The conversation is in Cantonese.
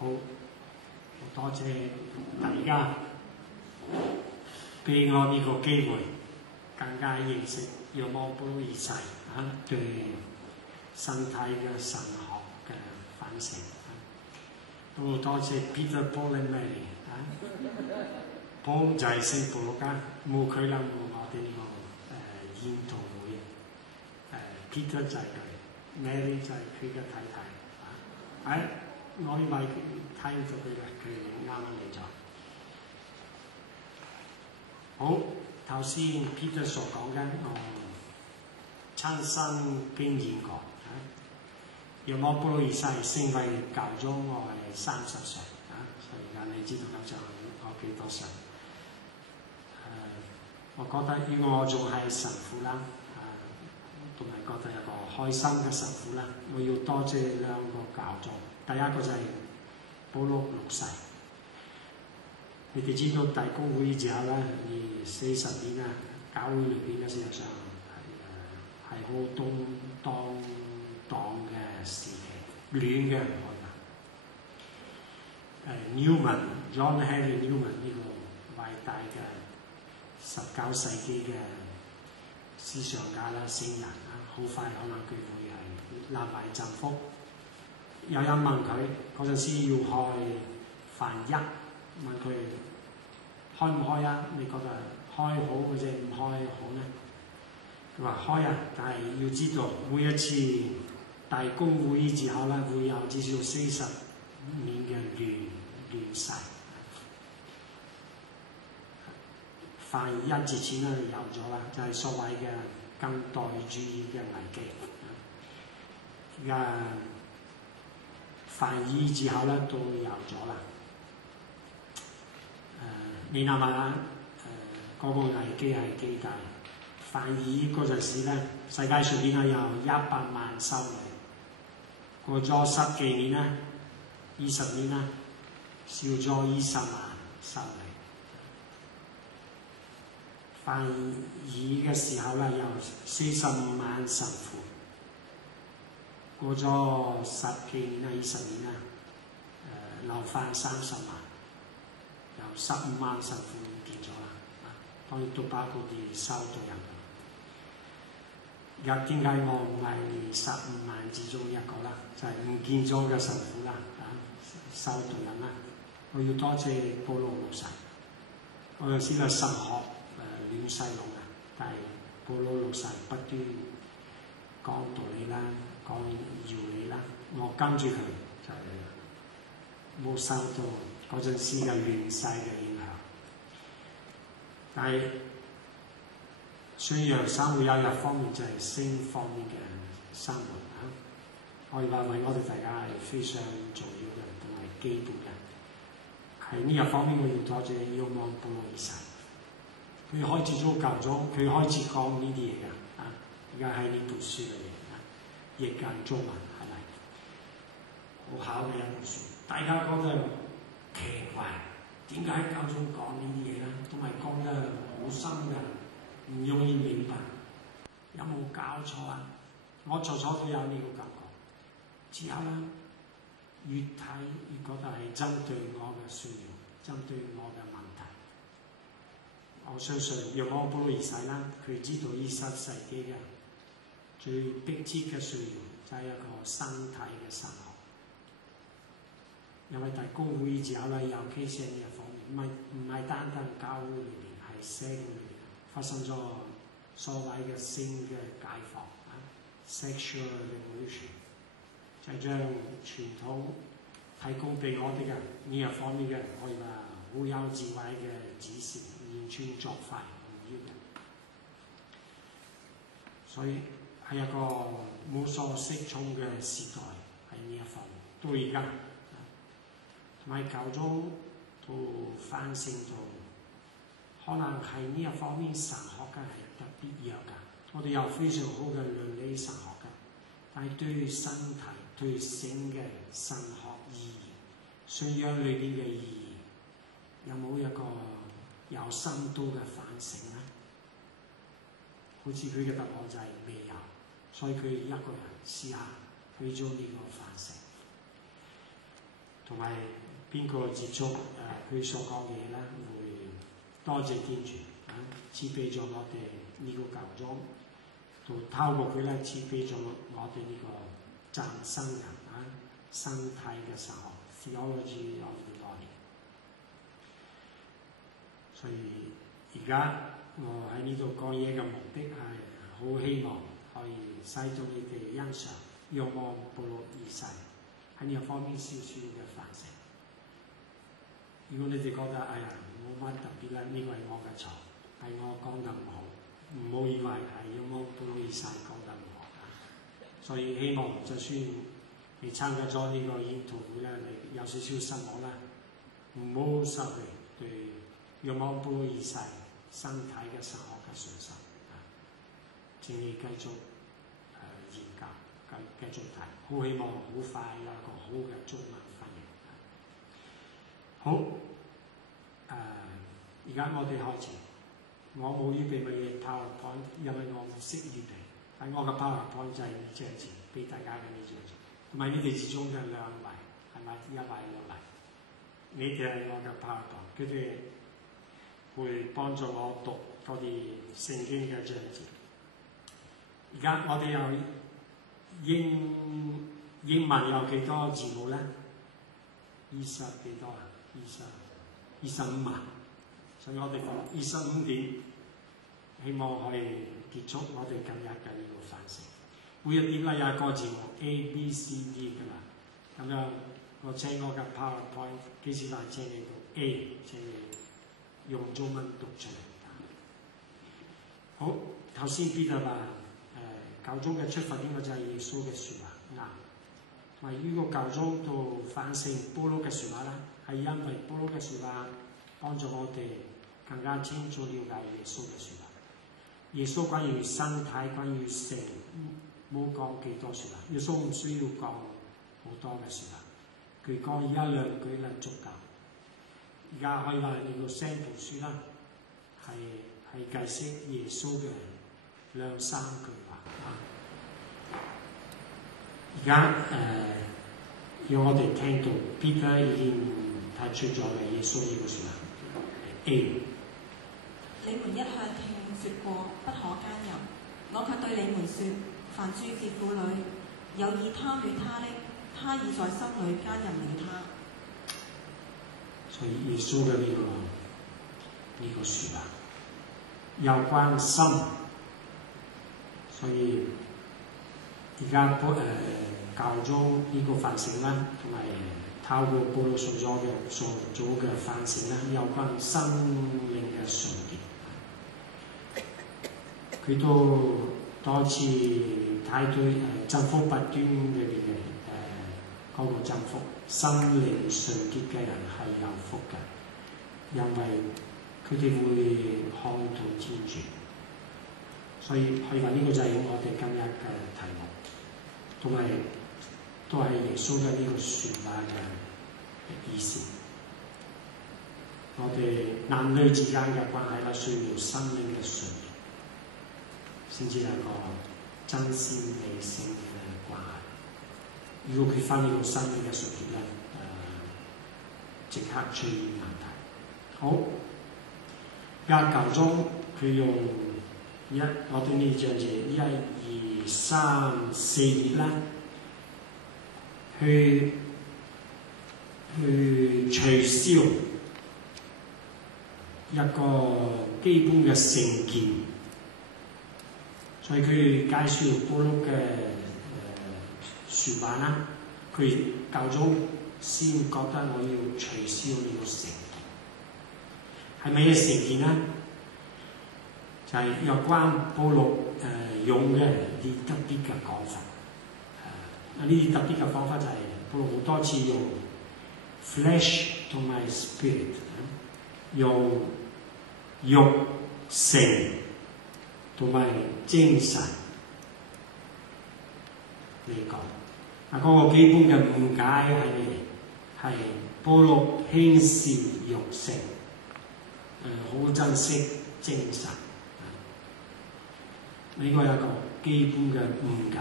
好，多謝大家俾我呢個機會，更加認識若望保祿二世對身體嘅神學嘅反省。都多謝 Peter Paul and Mary Paul 就係聖保祿家，冇佢啦，冇我哋呢個研討會。Peter 就係佢 ，Mary 就係佢嘅太太。我以為睇咗佢嘅，佢啱啱嚟咗。好，頭先 Peter 所講嘅，我親身經驗過。若望保祿二世升為教宗，我係30歲，所以而家你知道教宗我幾多歲？我覺得如果我仲係神父啦，同埋覺得一個開心嘅神父啦，我要多謝兩個教宗。第一個就係保祿6世。你哋知道大公會之後咧，而40年啊，教會裏邊嘅事實上係好動盪嘅時期，亂嘅可能。Newman John Henry Newman 呢個偉大嘅19世紀嘅思想家啦、聖人啦，好快可能佢會係南懷浸福。有人問佢嗰陣時要開梵一，問佢開唔開啊？你覺得開好或者唔開好呢？佢話開啊，但係要知道每一次大公會議之後咧，會有至少40年嘅亂世。梵一之前咧有咗啦，就係所謂嘅近代主義嘅危機。而家梵二之後咧都有咗啦。你諗下嗰個危機係幾大？梵二嗰陣時咧，世界上邊有100萬修女，過咗10幾年啦，20年啦，少咗20萬修女。梵二嘅時候咧，有45萬神父。過咗10幾年啦，20年啦，留翻30萬，有15萬神父唔見咗啦。當然都包括啲修道人。而家點解我唔係15萬之中一個啦？就係唔見咗嘅神父啦，修道人啦。我要多謝保祿6世。嗰陣時嘅神學亂世龍啊，但係保祿6世不斷講道理啦，講道理啦，我跟住佢就冇受到嗰陣時嘅亂世嘅影響。但係信仰生活有一方面就係性方面嘅生活可以話為我哋大家係非常重要嘅同埋基本嘅。喺呢一方面我要多謝若望保祿2世。佢開始做教宗，佢開始講呢啲嘢㗎。而家喺呢本書裏面譯緊中文係咪？好考嘅一本書，大家覺得奇怪，點解教宗講呢啲嘢咧？同埋講得好深嘅，唔容易明白，有冇搞錯啊？我初初都有呢個感覺，之後咧越睇越覺得係針對我嘅需要，針對我嘅問題。我相信若望保祿2世啦，佢知道20世紀嘅最迫切嘅需要就係一個身體嘅神學，因為大公會議之後咧，尤其是呢一方面，唔係單單教會裏面，係社會裏面發生咗所謂嘅性嘅解放sexual revolution， 就係將傳統提供俾我哋嘅呢一方面嘅，可以話好有智慧嘅指示，完全作廢唔要嘅，所以係一個無所適從嘅時代喺呢一方面。到而家，同埋教宗都反省到，可能喺呢一方面神學嘅係特別弱㗎。我哋有非常好嘅倫理神學㗎，但係對身體、對性嘅神學意義、信仰裏邊嘅意義，有冇一個有深度嘅反省咧？好似佢嘅答案就係未有，所以佢一個人試下去做呢個反省。同埋邊個接觸佢所講嘢咧，會多謝天主賜俾咗我哋呢個教宗，同透過佢咧賜俾咗我哋呢個暫生人身體嘅神學 theology of the body。所以而家我喺呢度講嘢嘅目的係好希望可以使到你哋欣賞若望保祿二世喺呢一方面少少嘅反省。如果你哋覺得哎呀冇乜特別啦，呢個係我嘅錯，係我講得唔好，唔好以為係若望保祿二世講得唔好。所以希望就算你參加咗呢個研討會咧，你有少少失望啦，唔好失去對若望保祿二世身體嘅神學嘅信心。請你繼續研究，繼續睇，好希望好快有一個好嘅中文翻譯。好，而家我哋開始。我冇預備乜嘢 PowerPoint， 因為我唔識預備。但我嘅 PowerPoint 就係呢張紙，俾大家嘅呢張紙。同埋你哋之中嘅兩位，係咪一位兩位？你哋係我嘅 PowerPoint， 佢哋會幫助我讀嗰啲聖經嘅章節。而家我哋有英文有幾多字母咧？20幾多啊？25萬。所以我哋講25點，希望可以結束我哋今日嘅呢個反省。每一點咧有一個字母 A、B、C、D 㗎嘛。咁樣我請我嘅 PowerPoint 幾時來請你讀 A， 請你用中文讀出嚟。好，頭先 Peter 話教宗嘅出發點就係耶穌嘅説話啱。同埋呢個教宗到反省保祿嘅説話啦，係因為保祿嘅説話幫助我哋更加清楚了解耶穌嘅説話。耶穌關於身體、關於性冇講幾多説話，耶穌唔需要講好多嘅説話，佢講一兩句咧足夠。而家可以話呢個聖部書啦，係解釋耶穌嘅兩三句話。而家要我哋聽到 Peter 已經提出咗嘅耶穌呢個説話 A。你們一向聽說過不可奸淫，我卻對你們說，凡注視婦女有意貪戀她的，他已在心裏奸淫了她。所以耶穌嘅呢個説話有關心，所以而家教宗呢個反省啦，同埋透過保祿所做嘅反省啦，有關生命嘅上邊。佢都多次睇對增福不端裏邊嘅嗰個增福，心靈純潔嘅人係有福嘅，因為佢哋會看到天主。所以可以話呢個就係我哋今日嘅題目，同埋都係耶穌嘅呢個説話嘅意思。我哋男女之間嘅關係啦，需要生命嘅純潔，先至係個真善美性嘅關係。如果佢翻呢個生命嘅純潔咧，即刻出現問題。好，而家教宗佢用我哋呢張嘢1、2、3、4頁啦，去取消一個基本嘅成見。所以佢介紹保祿嘅説話啦，佢教宗先覺得我要取消呢個成見。係咩成見咧？就係有關保祿用嘅啲特別嘅講法。呢啲特別嘅方法就係保祿好多次用 flesh 同埋 spirit， 用肉性同埋精神嚟講。嗰個基本嘅誤解係保祿輕視肉性，好珍惜精神。呢個係一個基本嘅誤解。